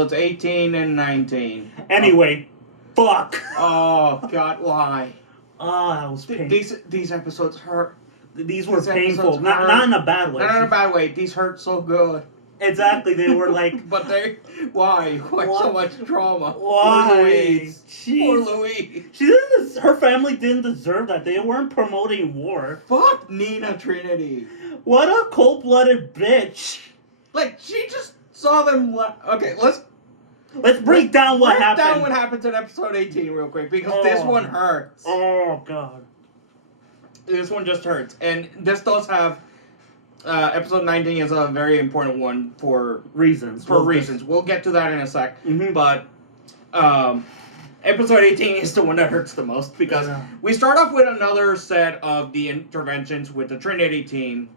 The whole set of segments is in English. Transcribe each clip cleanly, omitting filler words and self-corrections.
It's 18 and 19. Anyway, fuck. Oh, God, why? Oh, that was painful. These episodes hurt. These were These painful. episodes Not hurt. in a bad way. Not in a bad way. These hurt so good. Exactly, they were like... But why? Why so much trauma? Why? Poor Louise. Poor Jeez. Louise. Her family didn't deserve that. They weren't promoting war. Fuck Nina Trinity. What a cold-blooded bitch. Like, she just saw them... Okay, let's break down what happened. Break down what happened in episode 18 real quick, because this one hurts. Oh, God. This one just hurts. And this does have... episode 19 is a very important one for reasons. We'll get to that in a sec. Mm-hmm. But episode 18 is the one that hurts the most, because we start off with another set of the interventions with the Trinity team.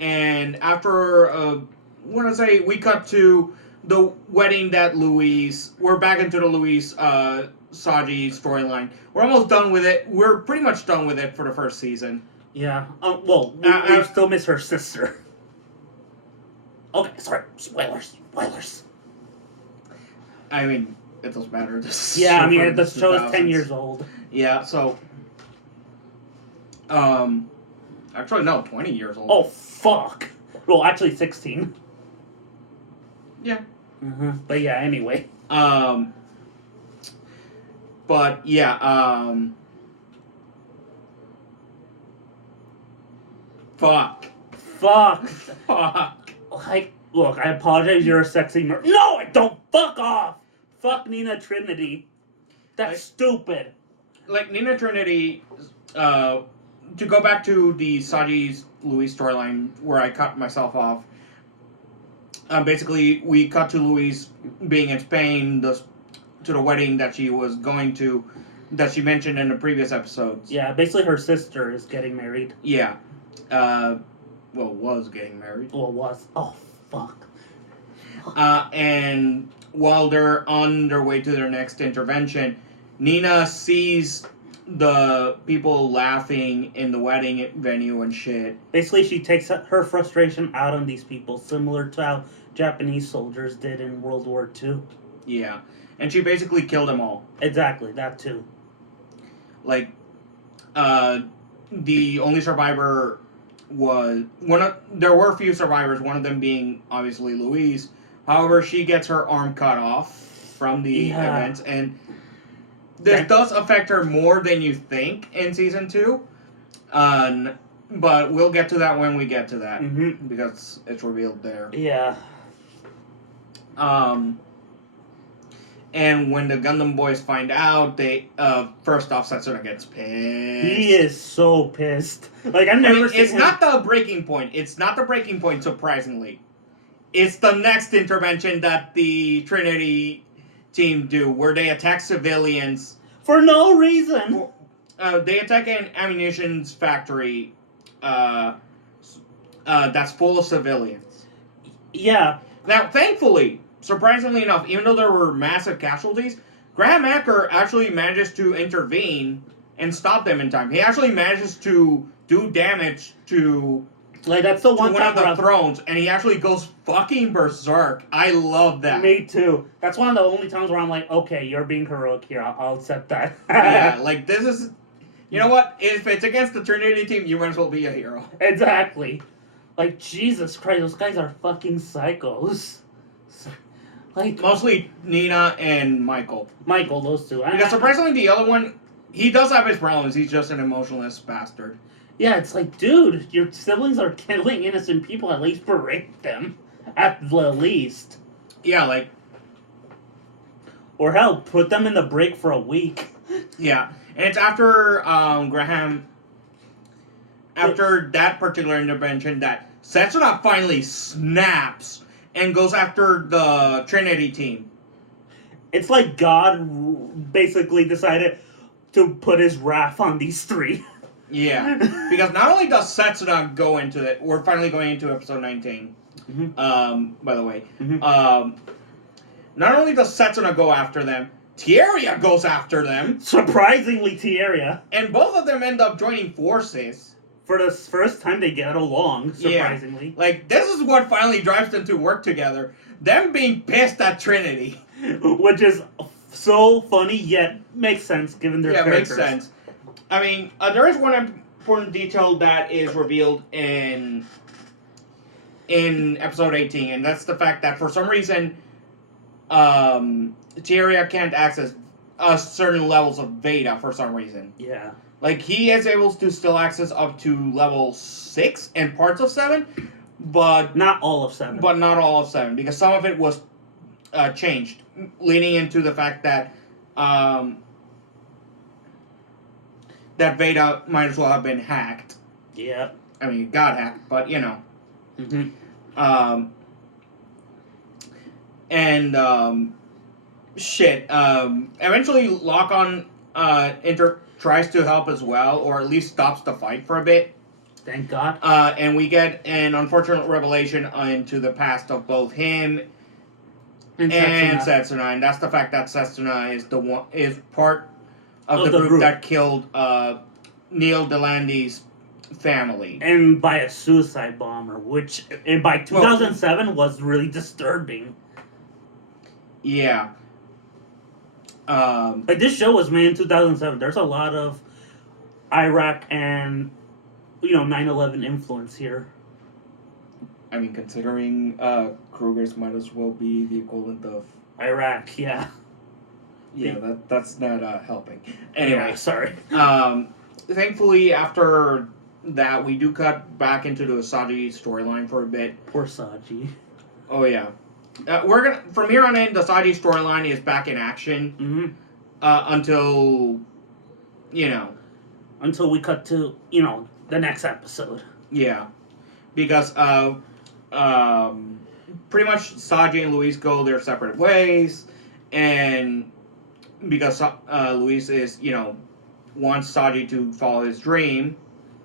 And after, we cut to the wedding that we're back into the Louise Saji storyline. We're almost done with it. We're pretty much done with it for the first season. Yeah. We still miss her sister. Okay, sorry. Spoilers. I mean, it doesn't matter. The show is 10 years old. Yeah, so... Actually, no, 20 years old. Oh, fuck. Well, actually 16. Yeah. Mm-hmm. But yeah, anyway. But, yeah, Fuck. Like, look, I apologize, you're a sexy No, I don't! Fuck off! Fuck Nina Trinity. That's stupid. Like, Nina Trinity, to go back to the Saji's Louise storyline where I cut myself off, basically, we cut to Louise being in Spain, to the wedding that she was going to, that she mentioned in the previous episodes. Yeah, basically her sister is getting married. Yeah. Was getting married. Was. Oh, fuck. And while they're on their way to their next intervention, Nina sees the people laughing in the wedding venue and shit. Basically, she takes her frustration out on these people, similar to how Japanese soldiers did in World War II. Yeah. And she basically killed them all. Exactly, that too. Like, the only survivor was there were a few survivors, one of them being obviously Louise. However, she gets her arm cut off from the events, and this does affect her more than you think in season 2. But we'll get to that when we get to that, because it's revealed there. Yeah. And when the Gundam boys find out, they first off, Setsuna gets pissed. He is so pissed. Like, I've never seen it's him. Not the breaking point. It's not the breaking point, surprisingly. It's the next intervention that the Trinity team do, where they attack civilians. For no reason. They attack an ammunition factory that's full of civilians. Yeah. Now, thankfully... Surprisingly enough, even though there were massive casualties, Graham Acker actually manages to intervene and stop them in time. He actually manages to do damage to that's the one of the thrones, and he actually goes fucking berserk. I love that. Me too. That's one of the only times where I'm like, okay, you're being heroic here. I'll accept that. Yeah, like, this is... You know what? If it's against the Trinity team, you might as well be a hero. Exactly. Like, Jesus Christ, those guys are fucking psychos. Like, mostly Nina and Michael. Those two. Because surprisingly, the other one, he does have his problems. He's just an emotionless bastard. Yeah, it's like, dude, your siblings are killing innocent people. At least berate them. At the least. Yeah, like... Or hell, put them in the break for a week. Yeah. And it's after Graham... After that particular intervention that Setsuna finally snaps... and goes after the Trinity team. It's like God basically decided to put his wrath on these three. Yeah. Because not only does Setsuna go into it, we're finally going into episode 19, by the way. Not only does Setsuna go after them, Tieria goes after them. Surprisingly, Tieria. And both of them end up joining forces. For the first time, they get along, surprisingly. Yeah. Like, this is what finally drives them to work together. Them being pissed at Trinity. Which is so funny, yet makes sense given their characters. Yeah, makes sense. I mean, there is one important detail that is revealed in episode 18, and that's the fact that for some reason, Tyria can't access certain levels of Veda for some reason. Yeah. Like, he is able to still access up to level 6 and parts of 7, but... Not all of 7. But not all of 7, because some of it was changed, leading into the fact that that Veda might as well have been hacked. Yeah. I mean, it got hacked, but, you know. Mm-hmm. Eventually, Lock-On tries to help as well, or at least stops the fight for a bit. Thank God. And we get an unfortunate revelation into the past of both him and Setsuna, and that's the fact that Setsuna is part of the group that killed Neil Delandy's family, and by a suicide bomber, which by 2007 was really disturbing. Yeah. Like, this show was made in 2007. There's a lot of Iraq and 9/11 influence here. I mean, considering Kruger's might as well be the equivalent of Iraq, yeah. Yeah, that's not helping. Anyway, yeah, sorry. Thankfully, after that, we do cut back into the Saji storyline for a bit. Poor Saji. Oh yeah, we're gonna from here on in. The Saji storyline is back in action until until we cut to the next episode. Yeah, because pretty much Saji and Luis go their separate ways, and because Luis is wants Saji to follow his dream.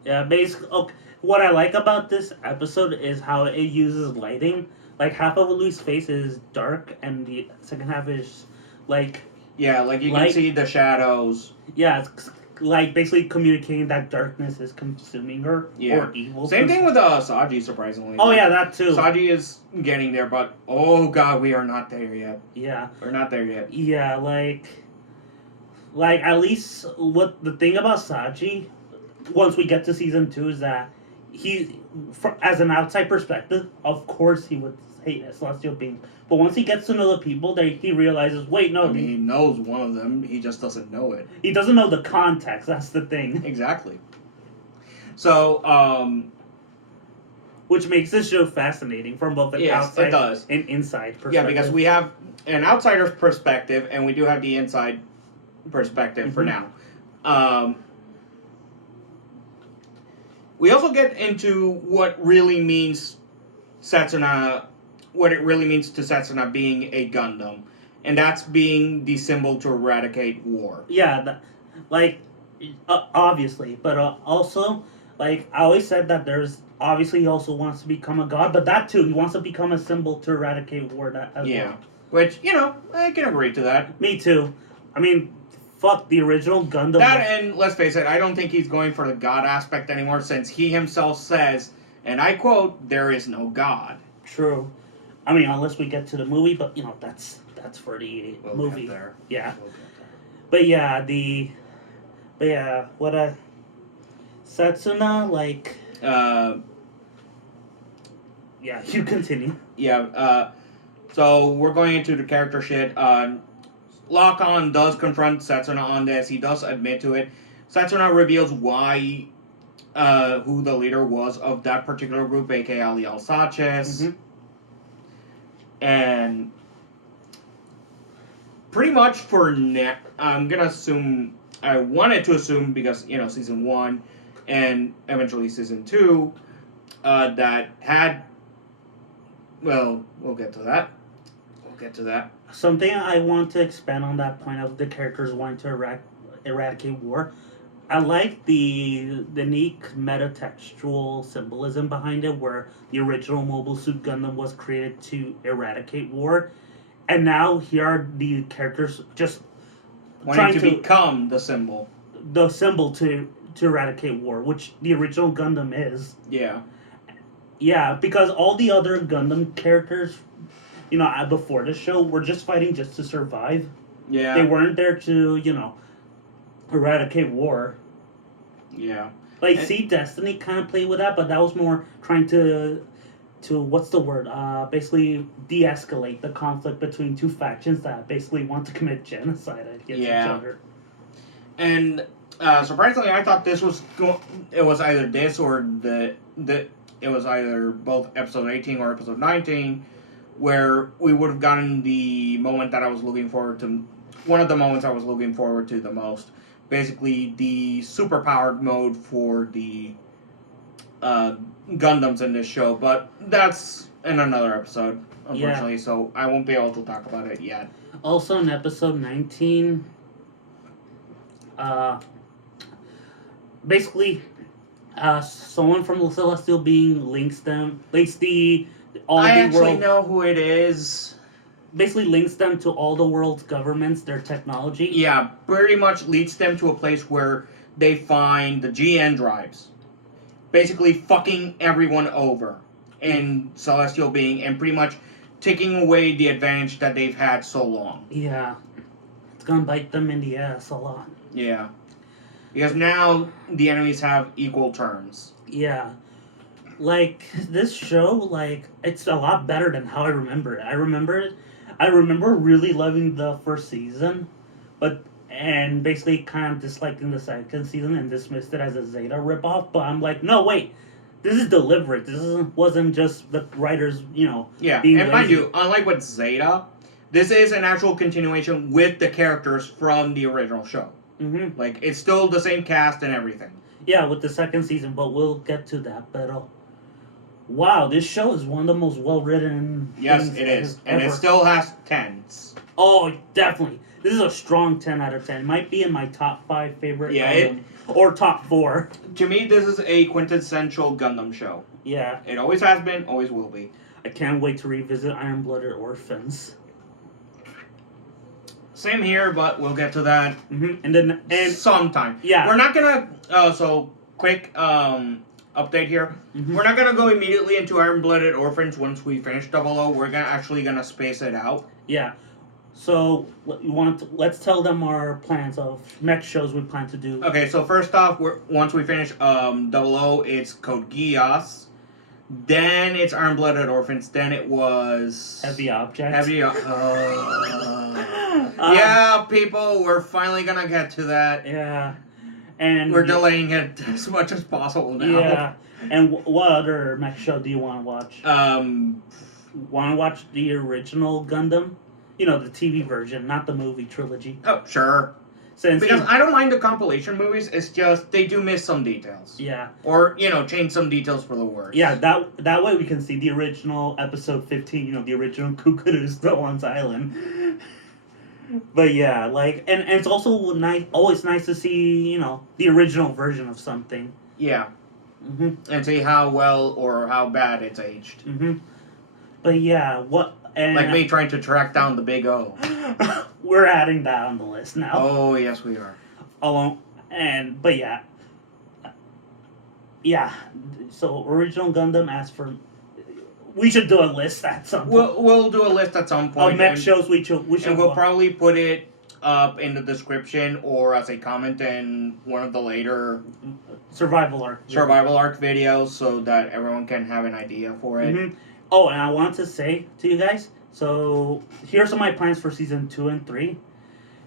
Yeah, basically, what I like about this episode is how it uses lighting. Like, half of Luis' face is dark, and the second half is like... Yeah, like you can see the shadows. Yeah, it's like basically communicating that darkness is consuming her, or evil. Same thing with Saji, surprisingly. Oh yeah, that too. Saji is getting there, but oh god, we are not there yet. Yeah. We're not there yet. Yeah, like at least what the thing about Saji, once we get to season 2, is that as an outside perspective, of course he would hate Celestial beings. But once he gets to know the people, he realizes, wait, no. I mean, he knows one of them, he just doesn't know it. He doesn't know the context, that's the thing. Exactly. So, which makes this show fascinating from both an outside and inside perspective. Yeah, because we have an outsider's perspective, and we do have the inside perspective for now. We also get into what really means what it really means to Setsuna being a Gundam, and that's being the symbol to eradicate war. Yeah, obviously, but also, like, I always said that obviously he also wants to become a god, but that too, he wants to become a symbol to eradicate war as well. Which, I can agree to that. Me too. I mean, fuck, the original Gundam. And let's face it, I don't think he's going for the god aspect anymore, since he himself says, and I quote, "There is no god." True. I mean, unless we get to the movie, but that's for the movie. Get there. Yeah. We'll get there. What Setsuna, like... yeah, you continue. Yeah, so we're going into the character shit. Lock-On does confront Setsuna on this. He does admit to it. Setsuna reveals why, who the leader was of that particular group, aka Ali Alsaces. Mm-hmm. And pretty much for now, I'm gonna assume, I wanted to assume, because, season 1 and eventually season 2, that had, well, we'll get to that. Something I want to expand on that point of the characters wanting to eradicate war. I like the unique metatextual symbolism behind it, where the original Mobile Suit Gundam was created to eradicate war, and now here are the characters just wanting to become the symbol. The symbol to to eradicate war, which the original Gundam is. Yeah. Yeah, because all the other Gundam characters, before the show, were just fighting just to survive. Yeah. They weren't there to, eradicate war. Yeah. See, Destiny kind of played with that, but that was more trying to what's the word? Basically de-escalate the conflict between two factions that basically want to commit genocide against each other. And surprisingly, I thought this was it was either this or it was either both episode 18 or episode 19, where we would have gotten the moment that I was looking forward to. One of the moments I was looking forward to the most. Basically, the superpowered mode for the Gundams in this show, but that's in another episode, unfortunately, so I won't be able to talk about it yet. Also, in episode 19, basically, someone from the Celestial Being links the I actually know who it is. Basically links them to all the world's governments, their technology. Yeah, pretty much leads them to a place where they find the GN drives. Basically fucking everyone over in Celestial Being and pretty much taking away the advantage that they've had so long. Yeah. It's gonna bite them in the ass a lot. Yeah. Because now the enemies have equal terms. Yeah. This show, it's a lot better than how I remember it. I remember really loving the first season, and basically kind of disliking the second season and dismissed it as a Zeta ripoff. But I'm like, no, wait, this is deliberate. This wasn't just the writers, Yeah, being and lazy. mind you, unlike with Zeta, this is an actual continuation with the characters from the original show. Mm-hmm. It's still the same cast and everything. Yeah, with the second season, but we'll get to that. But wow, this show is one of the most well-written. Yes, it is. And it still has 10s. Oh, definitely. This is a strong 10 out of 10. It might be in my top 5 favorite Gundam. Or top 4. To me, this is a quintessential Gundam show. Yeah. It always has been, always will be. I can't wait to revisit Iron-Blooded Orphans. Same here, but we'll get to that sometime. Yeah. We're not gonna... so, quick update here. Mm-hmm. We're not gonna go immediately into Iron-Blooded Orphans once we finish 00. We're actually gonna space it out. Yeah. So, let's tell them our plans of next shows we plan to do. Okay, so first off, once we finish 00, it's Code Geass. Then it's Iron-Blooded Orphans. Then it was... Heavy Object. Yeah, people, we're finally gonna get to that. Yeah. And we're delaying it as much as possible now. Yeah. And what other mech show do you want to watch? Want to watch the original Gundam? The TV version, not the movie trilogy. Oh, sure. Because I don't mind the compilation movies, it's just they do miss some details. Yeah. Or, change some details for the worse. Yeah, that way we can see the original episode 15, the original Kukuru still on Island. But yeah, and it's also always nice to see, the original version of something. Yeah. Mm-hmm. And see how well or how bad it's aged. Mm-hmm. But yeah, like me trying to track down the Big O. We're adding that on the list now. Oh, yes, we are. But yeah. Yeah. So, original Gundam asked for... We should do a list at some point. We'll do a list at some point. Of mech shows we should and we'll probably put it up in the description or as a comment in one of the later... Survival arc videos so that everyone can have an idea for it. Mm-hmm. Oh, and I want to say to you guys, so here's my plans for Season 2 and 3.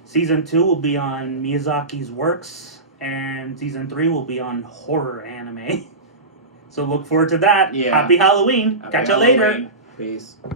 Season 2 will be on Miyazaki's works, and Season 3 will be on horror anime. So look forward to that. Yeah. Happy Halloween. Catch you later. Peace.